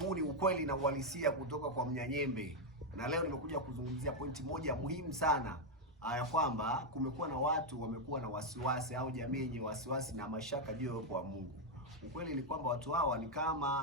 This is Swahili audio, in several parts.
Huu ni ukweli na uhalisia kutoka kwa Mnyanyembe, na leo nimekuja kuzungumzia pointi moja muhimu sana ya kwamba kumekuwa na watu wamekuwa na wasiwasi au jamii yenye wasiwasi na mashaka juu ya uwepo wa Mungu. Ukweli ni kwamba watu hawa ni kama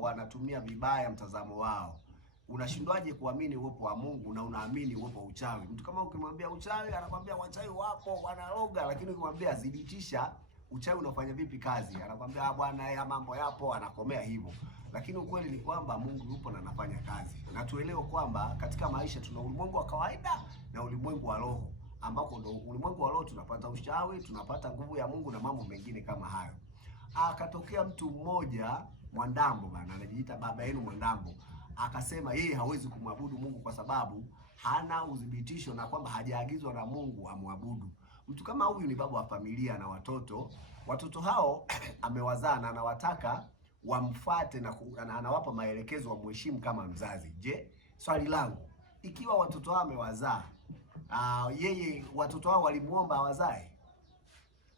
wanatumia vibaya mtazamo wao. Unashindwaje kuamini uwepo wa Mungu na unaamini uwepo wa uchawi? Mtu kama ukimwambia uchawi, anakwambia wachawi wapo wanaroga, lakini ukimwambia thibitisha uchawi unafanya vipi kazi, anakwambia bwana, ya mambo yapo, anakomea hivyo. Lakini ukweli ni kwamba Mungu yupo na anafanya kazi, na tuelewe kwamba katika maisha tuna ulimwengu wa kawaida na ulimwengu wa roho, ambako ndo ulimwengu wa roho tunapata uchawi, tunapata nguvu ya Mungu na mambo mengine kama hayo. Akatokea mtu mmoja Mwandambo bana, anajiita baba yenu Mwandambo, akasema yeye hawezi kumwabudu Mungu kwa sababu hana udhibitisho na kwamba hajaagizwa na Mungu amwabudu. Mtu kama huyu ni baba wa familia na watoto hao amewazaa na anawataka wamfuate na anawapa maelekezo wamheshimu kama mzazi. Je, swali langu, ikiwa watoto hao amewazaa, yeye watoto hao walimuomba awazae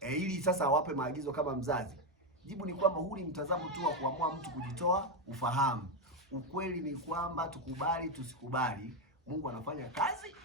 ili sasa awape maagizo kama mzazi? Jibu ni kwamba huu ni mtazamo tu wa kuamua mtu kujitoa ufahamu. Ukweli ni kwamba tukubali tusikubali, Mungu anafanya kazi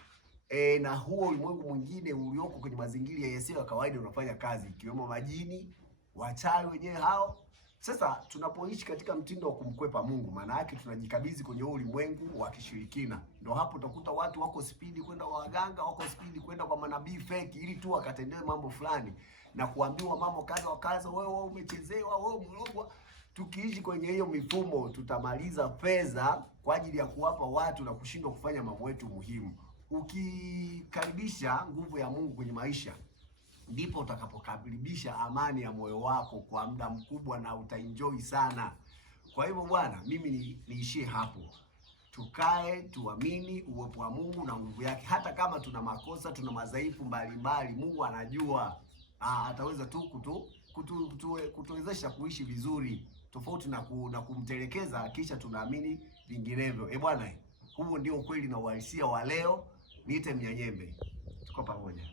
na huo ulimwengu mwingine ulioko kwenye mazingira yasiyo ya kawaida unafanya kazi, ikiwemo majini, wachawi wenyewe hao. Sasa tunapoishi katika mtindo wa kumkwepa Mungu, maana yake tunajikabidhi kwenye ulimwengu wa kishirikina. Ndio hapo utakuta watu wako spidi kwenda kwa waganga, wako spidi kwenda kwa manabii fake ili tu akatendewe mambo fulani na kuambiwa mambo kadha wa kadha, wewe umechezewa, wewe umerogwa. Tukiishi kwenye hiyo mifumo tutamaliza fedha kwa ajili ya kuwapa watu na kushindwa kufanya mambo yetu muhimu. Ukikaribisha nguvu ya Mungu kwenye maisha, ndipo utakapokaribisha amani ya moyo wako kwa muda mkubwa na utaenjoy sana. Kwa hivyo bwana, mimi niishie hapo. Tukae tuamini uwepo wa Mungu na nguvu yake. Hata kama tuna makosa, tuna madhaifu mbalimbali, Mungu anajua ataweza tu kutuwezesha kuishi vizuri, tofauti na kumtelekeza kisha tunaamini vinginevyo. Bwana, huo ndio ukweli na uhalisia wa leo. Niite Mnyanyembe, tuko pamoja.